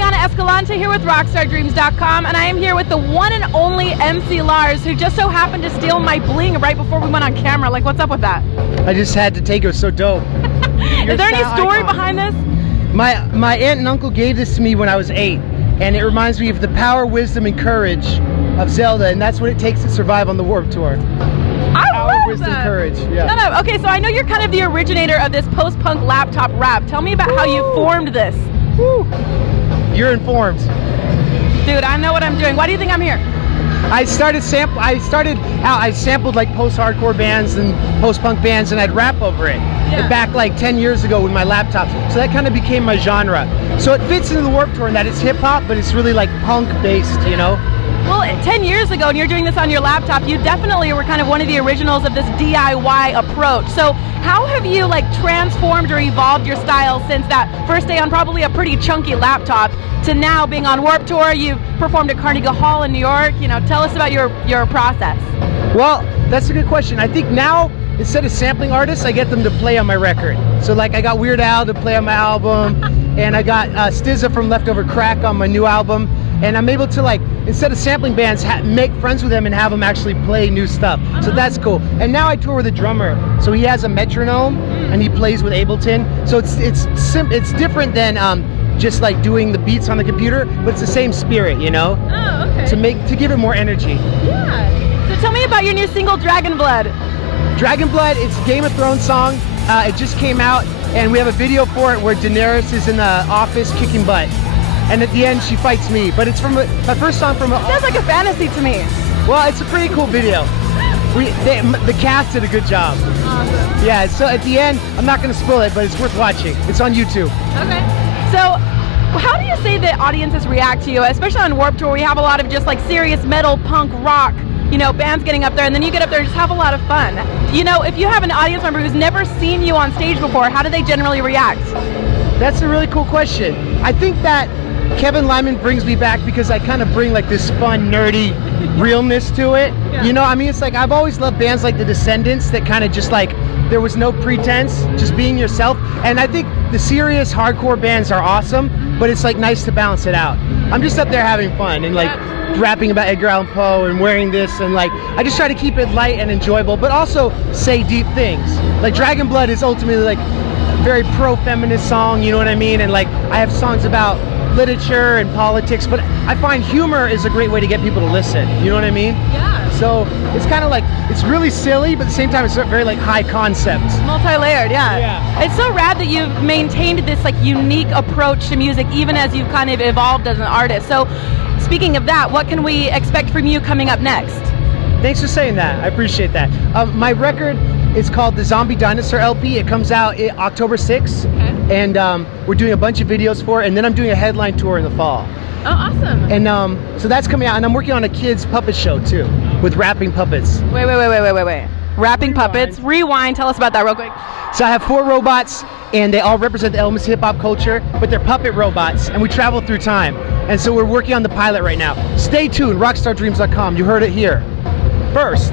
Escalante here with RockstarDreams.com, and I am here with the one and only MC Lars, who just so happened to steal my bling right before we went on camera. Like, what's up with that? I just had to take it. It was so dope. Is there any story behind this? My aunt and uncle gave this to me when I was 8, and it reminds me of the power, wisdom, and courage of Zelda, and that's what it takes to survive on the Warped Tour. Power, wisdom, courage. Yeah. No. Okay, so I know you're kind of the originator of this post-punk laptop rap. Tell me about how you formed this. Woo. You're informed. Dude, I know what I'm doing. Why do you think I'm here? I sampled like post-hardcore bands and post-punk bands, and I'd rap over it. Yeah. Back like 10 years ago with my laptop. So that kind of became my genre. So it fits into the Warped Tour in that it's hip-hop, but it's really like punk-based, you know? Well, 10 years ago, and you're doing this on your laptop, you definitely were kind of one of the originals of this DIY approach. So how have you like transformed or evolved your style since that first day on probably a pretty chunky laptop to now being on Warped Tour? You've performed at Carnegie Hall in New York. You know, tell us about your process. Well, that's a good question. I think now, instead of sampling artists, I get them to play on my record. So like I got Weird Al to play on my album, and I got SZA from Leftover Crack on my new album. And I'm able to, like, instead of sampling bands, make friends with them and have them actually play new stuff. So that's cool. And now I tour with a drummer. So he has a metronome and he plays with Ableton. So it's different than just like doing the beats on the computer, but it's the same spirit, you know? Oh, okay. To give it more energy. Yeah. So tell me about your new single, Dragon Blood. Dragon Blood, it's a Game of Thrones song. It just came out, and we have a video for it where Daenerys is in the office kicking butt. And at the end, she fights me. But it's from my first song from Sounds like a fantasy to me. Well, it's a pretty cool video. The cast did a good job. Awesome. Yeah, so at the end, I'm not going to spoil it, but it's worth watching. It's on YouTube. Okay. So, how do you say that audiences react to you? Especially on Warped Tour, we have a lot of just like serious metal, punk, rock, you know, bands getting up there, and then you get up there and just have a lot of fun. You know, if you have an audience member who's never seen you on stage before, how do they generally react? That's a really cool question. I think that Kevin Lyman brings me back because I kind of bring like this fun, nerdy realness to it. Yeah. You know, I mean, it's like I've always loved bands like The Descendants that kind of just like, there was no pretense, just being yourself. And I think the serious hardcore bands are awesome, but it's like nice to balance it out. I'm just up there having fun and like rapping about Edgar Allan Poe and wearing this, and like I just try to keep it light and enjoyable, but also say deep things. Like Dragon Blood is ultimately like a very pro-feminist song, you know what I mean? And like I have songs about literature and politics, but I find humor is a great way to get people to listen, you know what I mean? Yeah. So it's kind of like, it's really silly, but at the same time it's very like high concept. Multi-layered, yeah. Yeah. It's so rad that you've maintained this like unique approach to music even as you've kind of evolved as an artist. So speaking of that, what can we expect from you coming up next? Thanks for saying that, I appreciate that. My record is called the Zombie Dinosaur LP. It comes out October 6th, and we're doing a bunch of videos for it, and then I'm doing a headline tour in the fall. Oh, awesome. And so that's coming out, and I'm working on a kids puppet show too, with rapping puppets. Wait. Rapping puppets? Rewind, tell us about that real quick. So I have 4 robots, and they all represent the elements of hip-hop culture, but they're puppet robots, and we travel through time. And so we're working on the pilot right now. Stay tuned, rockstarDreams.com, you heard it here first.